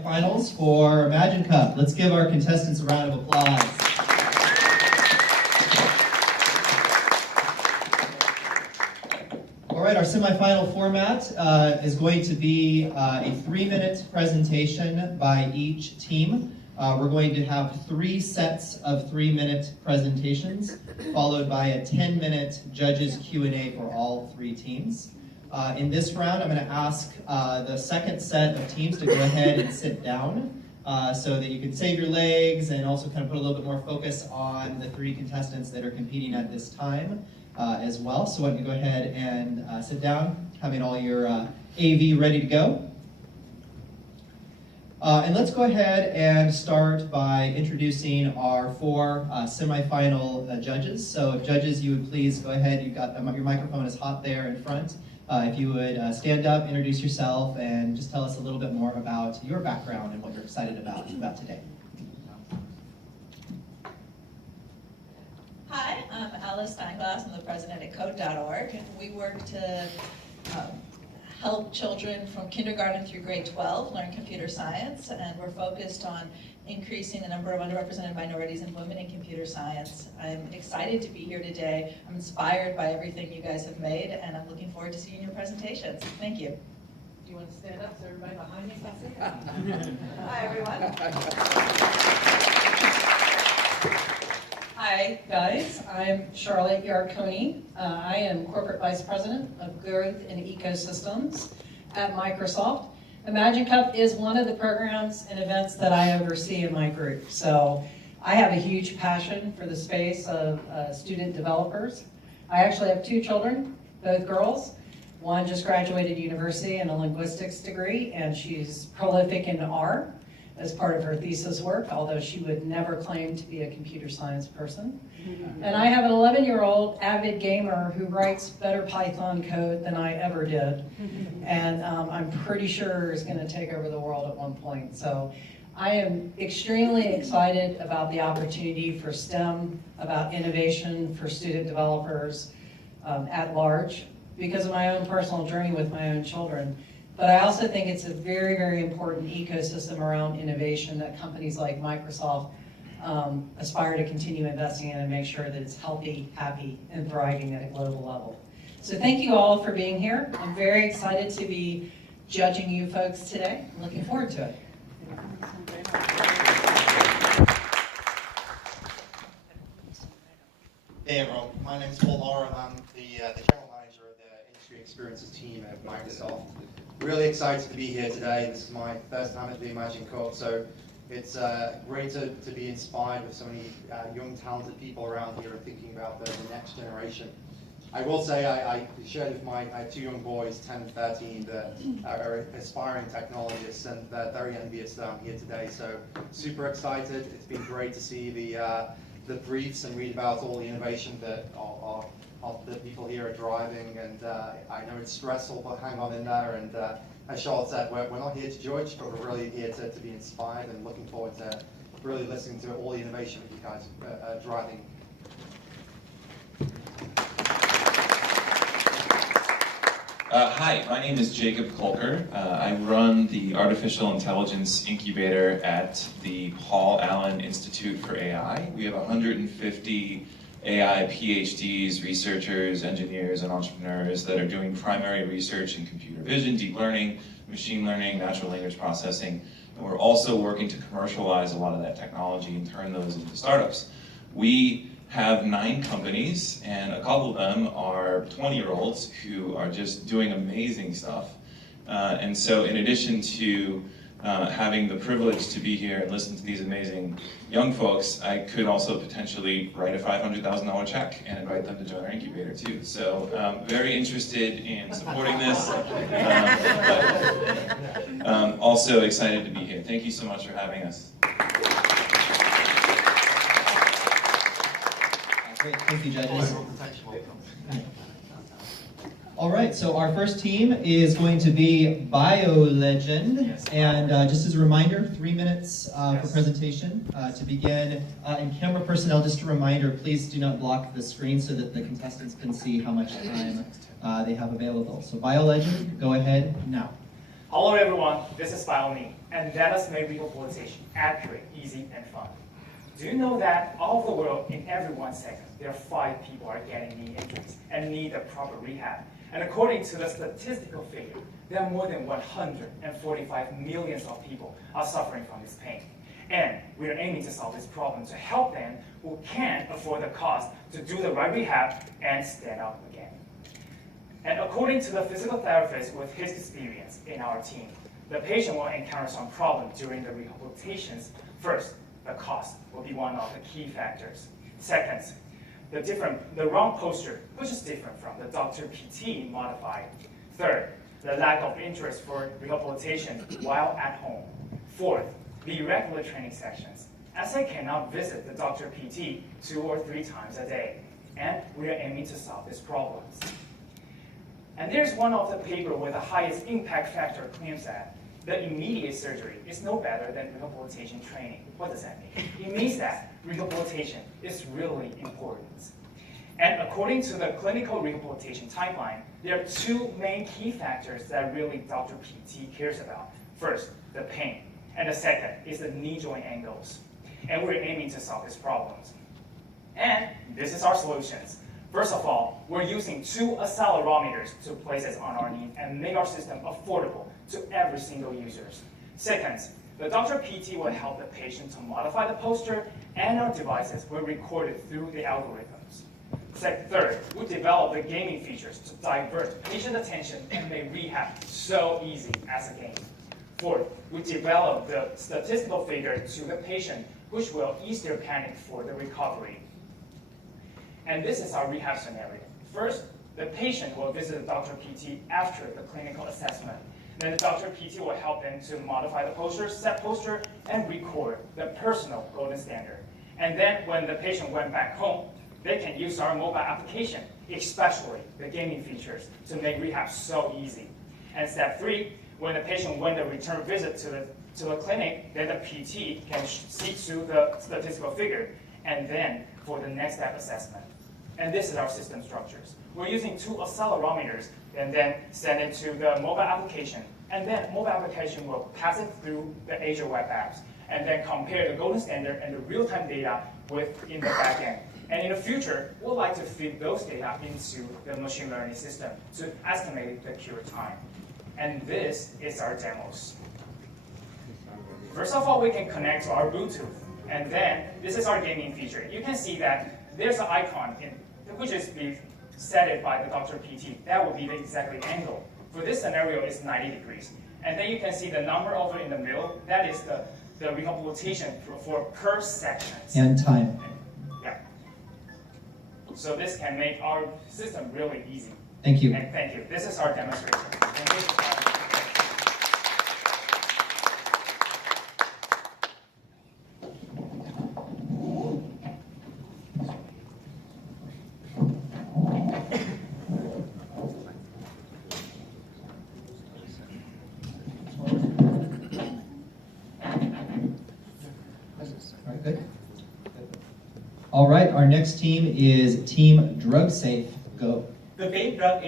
Finals for Imagine Cup. Let's give our contestants a round of applause. All right, our semifinal format is going to be a 3-minute presentation by each team. We're going to have 3 sets of 3-minute presentations, followed by a 10-minute judges Q&A for all 3 teams. In this round, I'm going to ask the second set of teams to go ahead and sit down so that you can save your legs and also kind of put a little bit more focus on the 3 contestants that are competing at this time as well. So why don't you go ahead and sit down, having all your AV ready to go. And let's go ahead and start by introducing our 4 semifinal judges. So if judges, you would please go ahead. You've got your microphone is hot there in front. If you would stand up, introduce yourself, and just tell us a little bit more about your background and what you're excited about today. Hi, I'm Alice Steinglass. I'm the president at Code.org. We work to help children from kindergarten through grade 12 learn computer science, and we're focused on increasing the number of underrepresented minorities and women in computer science. I'm excited to be here today. I'm inspired by everything you guys have made, and I'm looking forward to seeing your presentations. Thank you. Do you want to stand up so everybody behind you can see it? Hi, everyone. Hi, guys. I'm Charlotte Yarkoni. I am Corporate Vice President of Growth and Ecosystems at Microsoft. Imagine Cup is one of the programs and events that I oversee in my group. So I have a huge passion for the space of student developers. I actually have 2 children, both girls. One just graduated university in a linguistics degree, and she's prolific in R as part of her thesis work, although she would never claim to be a computer science person. And I have an 11-year-old avid gamer who writes better Python code than I ever did. And I'm pretty sure is going to take over the world at one point. So I am extremely excited about the opportunity for STEM, about innovation for student developers at large, because of my own personal journey with my own children. But I also think it's a very, very important ecosystem around innovation that companies like Microsoft aspire to continue investing in and make sure that it's healthy, happy, and thriving at a global level. So thank you all for being here. I'm very excited to be judging you folks today. I'm looking forward to it. Hey everyone, my name is Paul Laura and I'm the general manager of the Industry Experiences team at Microsoft. Really excited to be here today. This is my first time at the Imagine Cup, so it's great to be inspired with so many young, talented people around here and thinking about the next generation. I will say I shared with I have 2 young boys, 10 and 13, that are aspiring technologists, and they're very envious that I'm here today. So super excited. It's been great to see the briefs and read about all the innovation that the people here are driving, and I know it's stressful, but hang on in there. And as Charlotte said, we're not here to judge, but we're really here to be inspired, and looking forward to really listening to all the innovation that you guys are driving. Hi, my name is Jacob Kolker. I run the Artificial Intelligence Incubator at the Paul Allen Institute for AI. We have 150 AI PhDs, researchers, engineers, and entrepreneurs that are doing primary research in computer vision, deep learning, machine learning, natural language processing. And we're also working to commercialize a lot of that technology and turn those into startups. We have 9 companies, and a couple of them are 20-year-olds who are just doing amazing stuff. And so in addition to having the privilege to be here and listen to these amazing young folks, I could also potentially write a $500,000 check and invite them to join our incubator too. So very interested in supporting this, but also excited to be here. Thank you so much for having us. Great, thank you, judges. All right, so our first team is going to be BioLegend, and just as a reminder, 3 minutes for presentation to begin. And camera personnel, just a reminder, please do not block the screen so that the contestants can see how much time they have available. So BioLegend, go ahead now. Hello everyone, this is Biolini, and let us make rehabilitation accurate, easy, and fun. Do you know that all over the world, in every 1 second, there are 5 people are getting knee injuries and need a proper rehab? And according to the statistical figure, there are more than 145 million of people are suffering from this pain. And we are aiming to solve this problem to help them who can't afford the cost to do the right rehab and stand up again. And according to the physical therapist with his experience in our team, the patient will encounter some problem during the rehabilitations. First, the cost will be one of the key factors. Second, the wrong posture, which is different from the Dr. PT modified. Third, the lack of interest for rehabilitation while at home. Fourth, the irregular training sessions, as I cannot visit the Dr. PT 2 or 3 times a day. And we are aiming to solve these problems. And there's one of the paper with the highest impact factor claims that the immediate surgery is no better than rehabilitation training. What does that mean? It means that rehabilitation is really important. And according to the clinical rehabilitation timeline, there are 2 main key factors that really Dr. PT cares about. First, the pain, and the second is the knee joint angles. And we're aiming to solve these problems. And this is our solutions. First of all, we're using 2 accelerometers to place it on our knee and make our system affordable to every single user. Second, the Dr. PT will help the patient to modify the posture, and our devices will record it through the algorithms. Third, we develop the gaming features to divert patient attention and make rehab so easy as a game. Fourth, we develop the statistical figure to the patient, which will ease their panic for the recovery. And this is our rehab scenario. First, the patient will visit the Dr. PT after the clinical assessment. Then the Dr. PT will help them to modify the posture, set posture, and record the personal golden standard. And then when the patient went back home, they can use our mobile application, especially the gaming features, to make rehab so easy. And step 3, when the patient went a return visit to the clinic, then the PT can see to the statistical figure, and then for the next step assessment. And this is our system structures. We're using 2 accelerometers and then send it to the mobile application. And then mobile application will pass it through the Azure Web Apps and then compare the golden standard and the real-time data in the back end. And in the future, we'd like to feed those data into the machine learning system to estimate the cure time. And this is our demos. First of all, we can connect to our Bluetooth. And then this is our gaming feature. You can see that there's an icon which is being set by the Dr. PT. That will be the exactly angle. For this scenario, it's 90 degrees. And then you can see the number over in the middle. That is the rehabilitation for per sections. And time. Yeah. So this can make our system really easy. Thank you. And thank you. This is our demonstration. Thank you. All right, good. All right, our next team is Team Drug Safe. Go. The vape drug